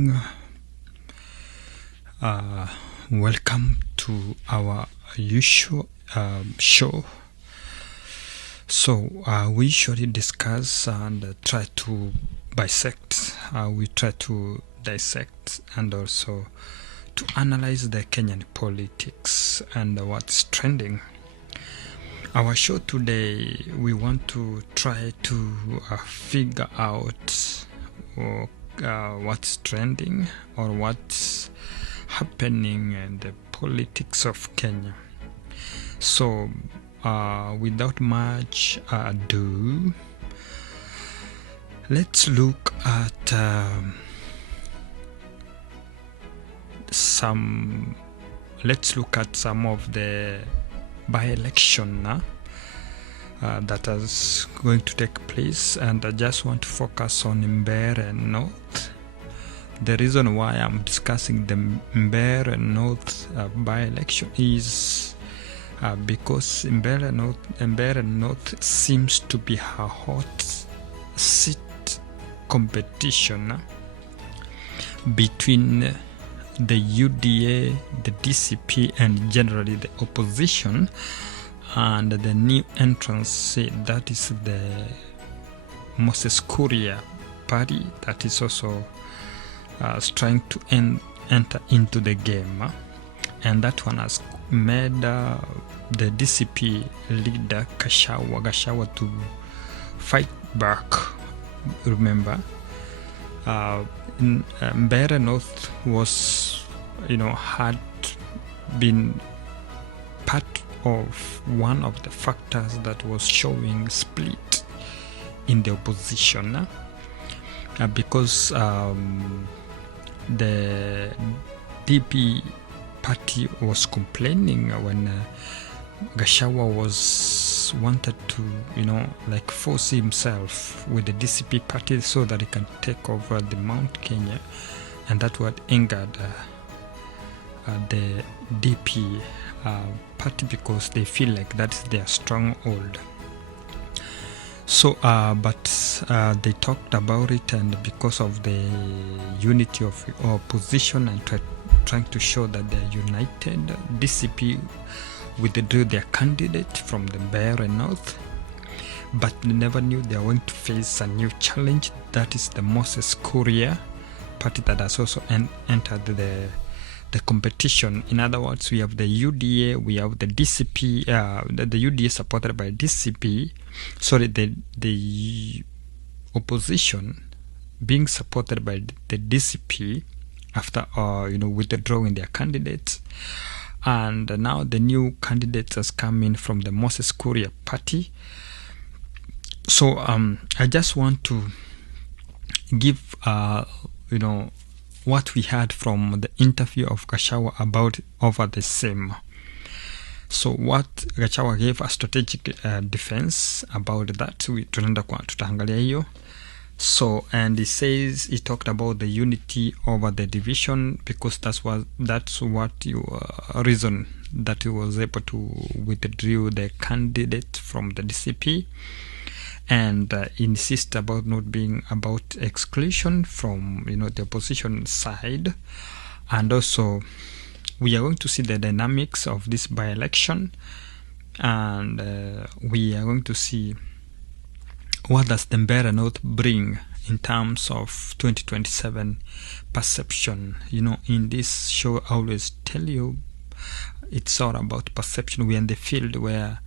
morning. Welcome to our usual show. So we usually discuss and try to bisect. We try to dissect and also to analyze the Kenyan politics and what's trending. Our show today, we want to try to figure out what's trending or what's happening in the politics of Kenya. So without much ado, let's look at some of the by-election that is going to take place, and I just want to focus on Mbeere North. The reason why I'm discussing the Mbeere North by-election is because Mbeere North seems to be a hot seat competition between the UDA, the DCP, and generally the opposition, and the new entrance, that is the Moses Kuria party, that is also trying to enter into the game, and that one has made the DCP leader Gachagua to fight back. Remember, Mbeere North was, had been part of one of the factors that was showing split in the opposition, because the DP party was complaining when Gachagua was wanted to, force himself with the DCP party so that he can take over the Mount Kenya, and that what angered the DP party, because they feel like that's their stronghold. So, but they talked about it, and because of the unity of opposition and trying to show that they're united, DCP withdrew their candidate from the Mbeere North, but they never knew they were going to face a new challenge, that is the Moses Kuria party that has also entered the competition. In other words, we have the UDA, we have the DCP, the UDA supported by DCP, the opposition being supported by the DCP after withdrawing their candidates, and now the new candidates has come in from the Moses Kuria party. So I just want to give what we heard from the interview of Gachagua about over the same. So what Gachagua gave a strategic defense about that, tutaangalia hiyo. So, and he talked about the unity over the division, because that's what reason that he was able to withdraw the candidate from the DCP, and insist about not being about exclusion from the opposition side. And also we are going to see the dynamics of this by-election, and we are going to see what does the Mbeere North bring in terms of 2027 perception. In this show, I always tell you, it's all about perception. We are in the field where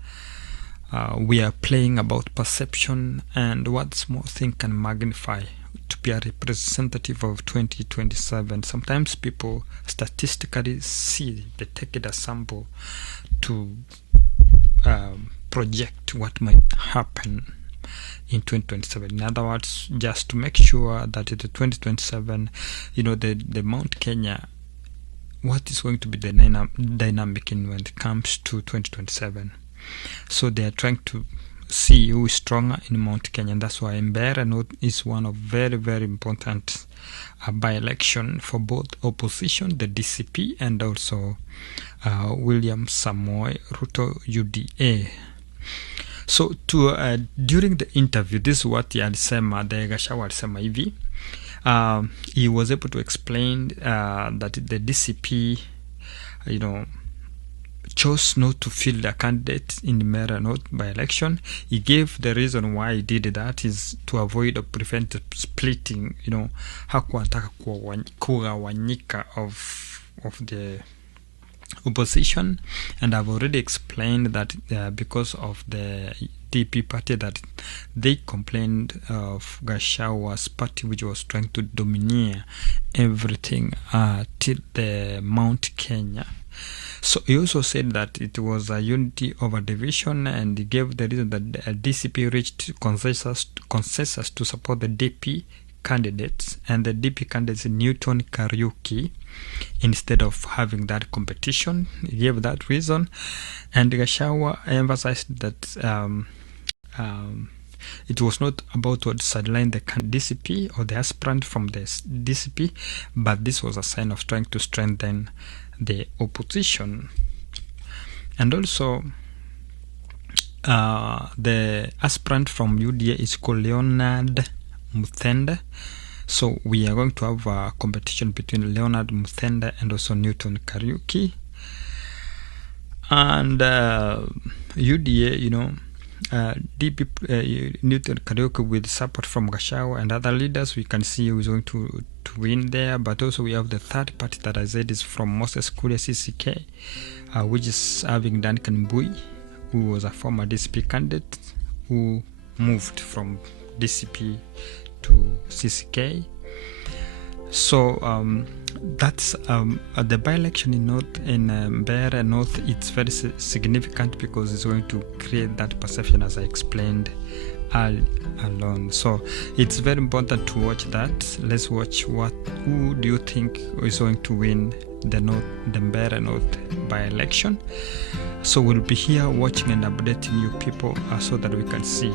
we are playing about perception, and what small thing can magnify to be a representative of 2027. Sometimes people statistically they take it as sample to project what might happen in 2027. In other words, just to make sure that in the 2027, the Mount Kenya, what is going to be the dynamic when it comes to 2027. So they are trying to see who is stronger in Mount Kenya, and that's why Mbeere North is one of very, very important by-election for both opposition, the DCP, and also William Samoei Ruto UDA. So during the interview, this is what alisema, the Gachagua alisema hivi, he was able to explain that the DCP, chose not to field a candidate in the Mbeere North by-election. He gave the reason why he did that is to avoid or prevent splitting, hakuwataka kugawanyika of the opposition. And I've already explained that because of the DP party, that they complained of Gachagua's party, which was trying to domineer everything till the Mount Kenya. So he also said that it was a unity over division, and he gave the reason that DCP reached consensus to support the DP candidates, and the DP candidates Newton Kariuki, instead of having that competition. He gave that reason, and Gachagua emphasized that it was not about to sideline the DCP or the aspirant from the DCP, but this was a sign of trying to strengthen the opposition. And also the aspirant from UDA is called Leonard Muthende. So we are going to have a competition between Leonard Muthende and also Newton Kariuki. And UDA, DP Newton Kariuki with support from Gachagua and other leaders, we can see who is going to win there. But also we have the third party that I said is from Moses Kuria CCK, which is having Duncan Mbui, who was a former DCP candidate who moved from DCP to CCK. So that's the by-election in Mbeere North. It's very significant because it's going to create that perception, as I explained alone. So it's very important to watch that. Let's watch who do you think is going to win the Mbeere North by-election. So we'll be here watching and updating you people so that we can see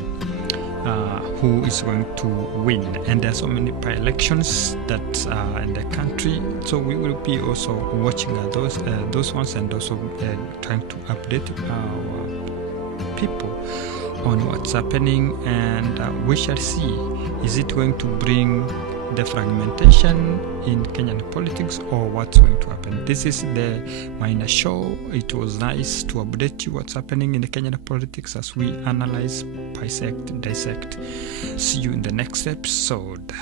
who is going to win. And there are so many by-elections that are in the country, so we will be also watching those ones, and also trying to update our people on what's happening. And we shall see, is it going to bring the fragmentation in Kenyan politics, or what's going to happen? This is the minor show. It was nice to update you what's happening in the Kenyan politics as we analyze, dissect. See you in the next episode.